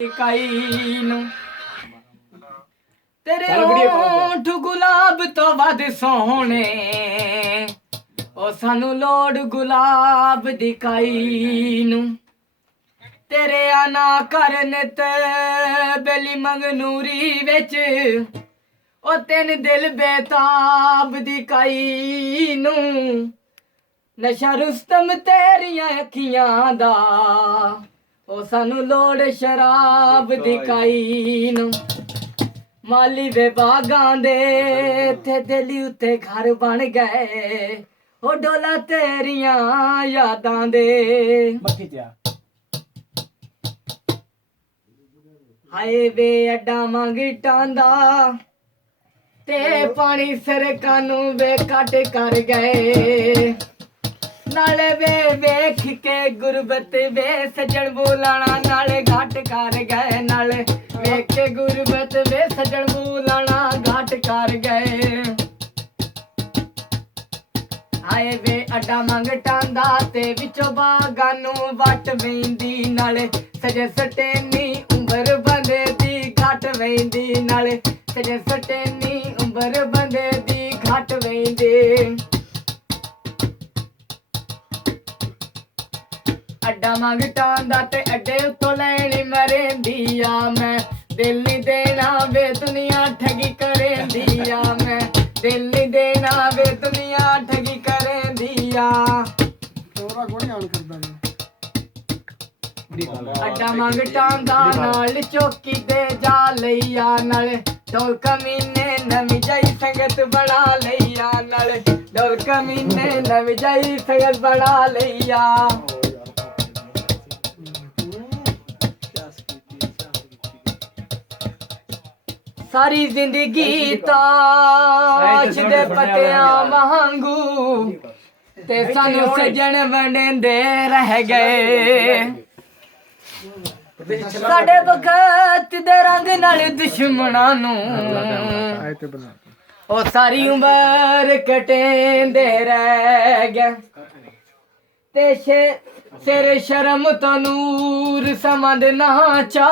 ਕਾਈ ਨੂੰ ਤੇਰੇ ਹੋਂਠ ਗੁਲਾਬ ਤੋਂ ਵੱਧ ਸੋਹਣੇ ਉਹ ਸਾਨੂੰ ਲੋੜ ਗੁਲਾਬ ਦੀ ਕਾਈ ਨੂੰ ਤੇਰੇ ਆਨਾ ਕਰਨ ਤੇ ਬੇਲੀ ਮੰਗਨੂਰੀ ਵਿੱਚ ਉਹ ਤੈਨ ਦਿਲ ਬੇਤਾਬ ਦੀ ਕਾਈ ਨੂੰ ਨਸ਼ਾ ਰੁਸਤਮ ਤੇਰੀਆਂ ਅੱਖੀਆਂ ਦਾ ਉਹ ਸਾਨੂੰ ਲੋੜ ਸ਼ਰਾਬ ਦੀ ਕਾਈ ਨੂੰ ਮਾਲੀ ਵੇ ਬਾਗਾਂ ਦੇ ਤੇ ਦਿਲ ਉੱਤੇ ਘਰ ਬਣ ਗਏ ਉਹ ਡੋਲਾ ਤੇਰੀਆਂ ਯਾਦਾਂ ਦੇ ਹਾਏ ਵੇ ਅੱਡਾ ਮੰਗਟਾਂ ਦਾ ਤੇ ਪਾਣੀ ਸਰਕਾਂ ਨੂੰ ਵੇ ਕੱਟ ਕਰ ਗਏ ਨਾਲੇ ਵੇ ਵੇਖ ਕੇ ਗੁਰਬਤ ਵੇ ਸਜਣ ਬੋਲਾਣਾ ਨਾਲੇ ਘਾਟ ਕਰ ਗਏ ਨਾਲੇ ਵੇਖ ਕੇ ਗੁਰਬਤ ਵੇ ਸਜਣ ਬੋਲਾਣਾ ਘਾਟ ਕਰ ਗਏ ਆਏ ਵੇ ਅੱਡਾ ਮੰਗਟਾਂ ਦਾ ਤੇ ਵਿੱਚੋਂ ਬਾਗਾਂ ਨੂੰ ਵੱਟ ਵੇਂਦੀ ਨਾਲੇ ਸਜੇ ਸਟੇਨੀ ਉਮਰ ਬੰਦੇ ਦੀ ਘਾਟ ਵੇਂਦੀ ਨਾਲੇ ਸਜੇ ਸਟੇਨੀ ਉਮਰ ਬੰਦੇ ਦੀ ਘਾਟ ਵੇਂਦੇ ਅੱਡਾ ਮੰਗਟਾਂ ਦਾ ਤੇ ਅੱਡੇ ਉੱਤੋਂ ਲੈਣੀ ਮਰੇਂਦੀ ਆ ਮੈਂ ਦਿਲ ਨਹੀਂ ਦੇਣਾ ਵੇ ਦੁਨੀਆ ਠਗੀ ਕਰੇਂਦੀ ਆ ਮੈਂ ਦਿਲ ਨਹੀਂ ਦੇਣਾ ਵੇ ਦੁਨੀਆ ਠਗੀ ਕਰੇਂਦੀ ਆ ਤੋਰਾ ਕੋਣੀ ਆਣ ਕਰਦਾ ਅੱਡਾ ਮੰਗਟਾਂ ਦਾ ਨਾਲ ਚੌਕੀ ਦੇ ਜਾ ਲਈਆ ਨਾਲ ਡੋਲ ਕਮੀਨੇ ਨਵੀਂ ਜਾਈ ਸੰਗਤ ਬਣਾ ਲਈਆ ਨਾਲ ਡੋਲ ਕਮੀਨੇ ਨਵੀਂ ਜਾਈ ਸੰਗਤ ਬਣਾ ਲਈਆ ਸਾਰੀ ਜ਼ਿੰਦਗੀ ਤਾਜ ਦੇ ਪੱਤਿਆਂ ਵਾਂਗੂ ਤੇ ਸਾਨੂੰ ਸਜਣ ਵੰਡਦੇ ਰਹਿ ਗਏ ਸਾਡੇ ਵਕਤ ਦੇ ਰੰਗ ਨਾਲ ਦੁਸ਼ਮਣਾਂ ਨੂੰ ਉਹ ਸਾਰੀ ਉਮਰ ਕਟੇਂਦੇ ਰਹਿ ਗਏ ਤੇ ਸਿਰ ਸ਼ਰਮ ਤੋਂ ਨੂਰ ਸਮਝ ਨਾ ਚਾ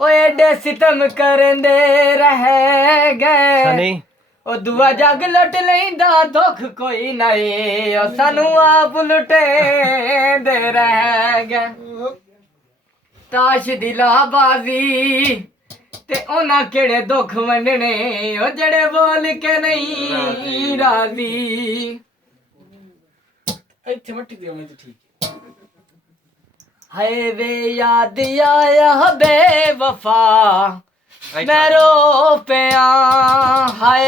ਉਹ ਐਡੇ ਸਿਤਮ ਕਰੰਦੇ ਰਹਿ ਗਏ ਉਹ ਦੁਆ ਜਗ ਲੁੱਟ ਲੈਂਦਾ ਦੁੱਖ ਕੋਈ ਨਹੀਂ ਉਹ ਸਾਨੂੰ ਆਪ ਲੁੱਟੇਂਦੇ ਰਹਿ ਗਏ ਤਾਸ਼ ਦੀ ਲਾਬਾਜ਼ੀ ਤੇ ਉਹਨਾਂ ਕਿਹੜੇ ਦੁੱਖ ਵੰਡਣੇ ਉਹ ਜਿਹੜੇ ਬੋਲ ਕੇ ਨਹੀਂ ਰਾਜ਼ੀ ਇੱਥੇ ਮੱਟੀ ਦੇ ਮੈਂ ਠੀਕ ਹਾਏ ਵੇ ਯਾਦ ਆਇਆ ਬੇਵਫਾ ਮੈਂ ਰੋ